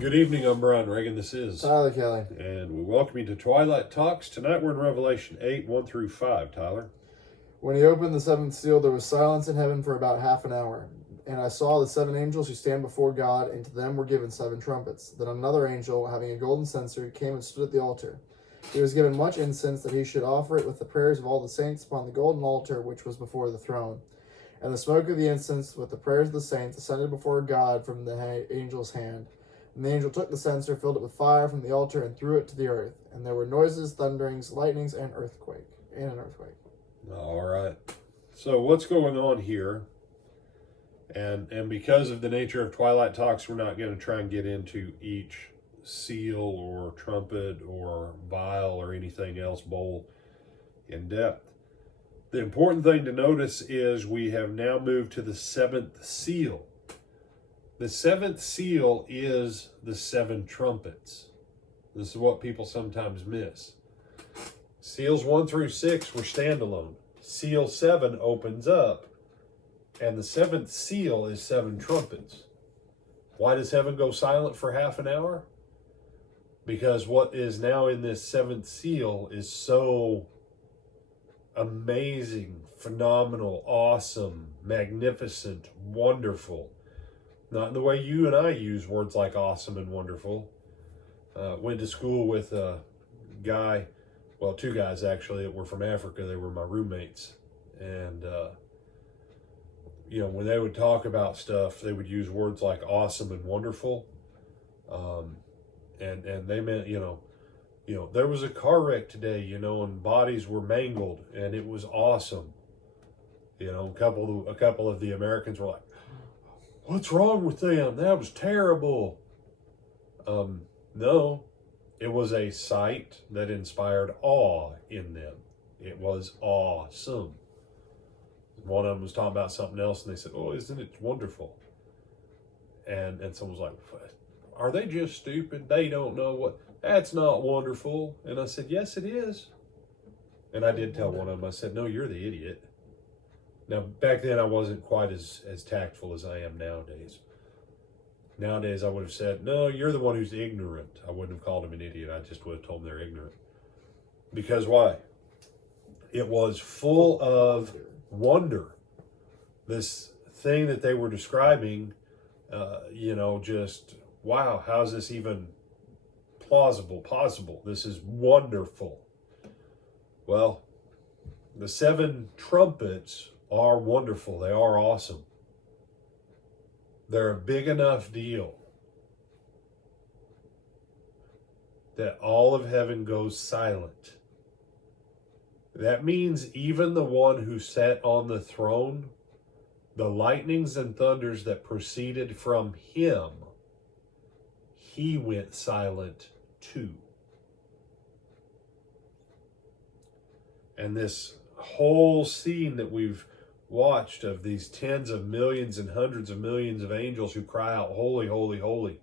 Good evening, I'm Brian Reagan. This is Tyler Kelly. And we welcome you to Twilight Talks. Tonight we're in Revelation 8, 1 through 5, Tyler. When he opened the seventh seal, there was silence in heaven for about half an hour. And I saw the seven angels who stand before God, and to them were given seven trumpets. Then another angel, having a golden censer, came and stood at the altar. He was given much incense, that he should offer it with the prayers of all the saints upon the golden altar which was before the throne. And the smoke of the incense with the prayers of the saints ascended before God from the angel's hand. And the angel took the censer, filled it with fire from the altar, and threw it to the earth. And there were noises, thunderings, lightnings, and an earthquake. All right. So what's going on here? And because of the nature of Twilight Talks, we're not going to try and get into each seal or trumpet or vial or anything else, bowl, in depth. The important thing to notice is we have now moved to the seventh seal. The seventh seal is the seven trumpets. This is what people sometimes miss. Seals 1 through 6 were standalone. Seal 7 opens up, and the seventh seal is seven trumpets. Why does heaven go silent for half an hour? Because what is now in this seventh seal is so amazing, phenomenal, awesome, magnificent, wonderful. Not in the way you and I use words like awesome and wonderful. Went to school with a guy, well, two guys actually, that were from Africa. They were my roommates. And, when they would talk about stuff, they would use words like awesome and wonderful. And they meant, there was a car wreck today, and bodies were mangled, and it was awesome. A couple of the Americans were like, "What's wrong with them? That was terrible." No, it was a sight that inspired awe in them. It was awesome. One of them was talking about something else, and they said, "Oh, isn't it wonderful?" And someone was like, "Are they just stupid? They don't know what, that's not wonderful." And I said, "Yes, it is." And I did tell one of them, I said, "No, you're the idiot." Now, back then I wasn't quite as tactful as I am nowadays. Nowadays I would have said, "No, you're the one who's ignorant." I wouldn't have called him an idiot. I just would have told them they're ignorant. Because why? It was full of wonder. This thing that they were describing, just, wow, how's this even possible? This is wonderful. Well, the seven trumpets are wonderful. They are awesome. They're a big enough deal that all of heaven goes silent. That means even the one who sat on the throne, the lightnings and thunders that proceeded from him, he went silent too. And this whole scene that we've watched of these tens of millions and hundreds of millions of angels who cry out, "Holy, holy, holy."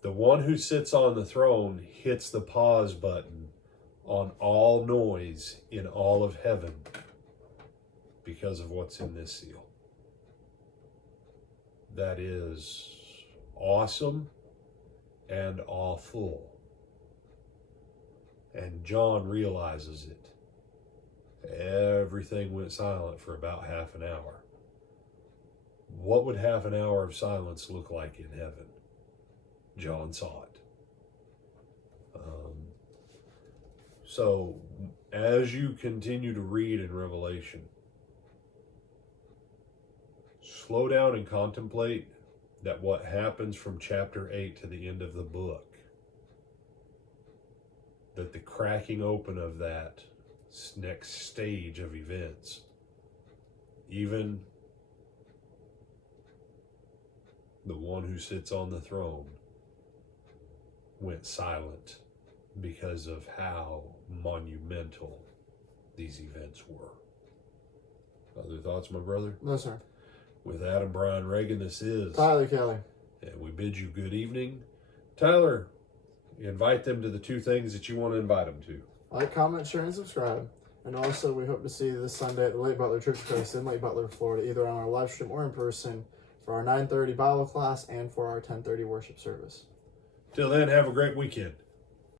The one who sits on the throne hits the pause button on all noise in all of heaven because of what's in this seal. That is awesome and awful. And John realizes it. Everything went silent for about half an hour. What would half an hour of silence look like in heaven? John saw it. So as you continue to read in Revelation, slow down and contemplate that what happens from chapter 8 to the end of the book, that the cracking open of that next stage of events, even the one who sits on the throne went silent because of how monumental these events were. Other thoughts, my brother? No, sir. With Adam Brian Reagan, this is Tyler Kelly. And we bid you good evening. Tyler, invite them to the two things that you want to invite them to. Like, comment, share, and subscribe. And also, we hope to see you this Sunday at the Lake Butler Church of Christ in Lake Butler, Florida, either on our live stream or in person, for our 9:30 Bible class and for our 10:30 worship service. Till then, have a great weekend.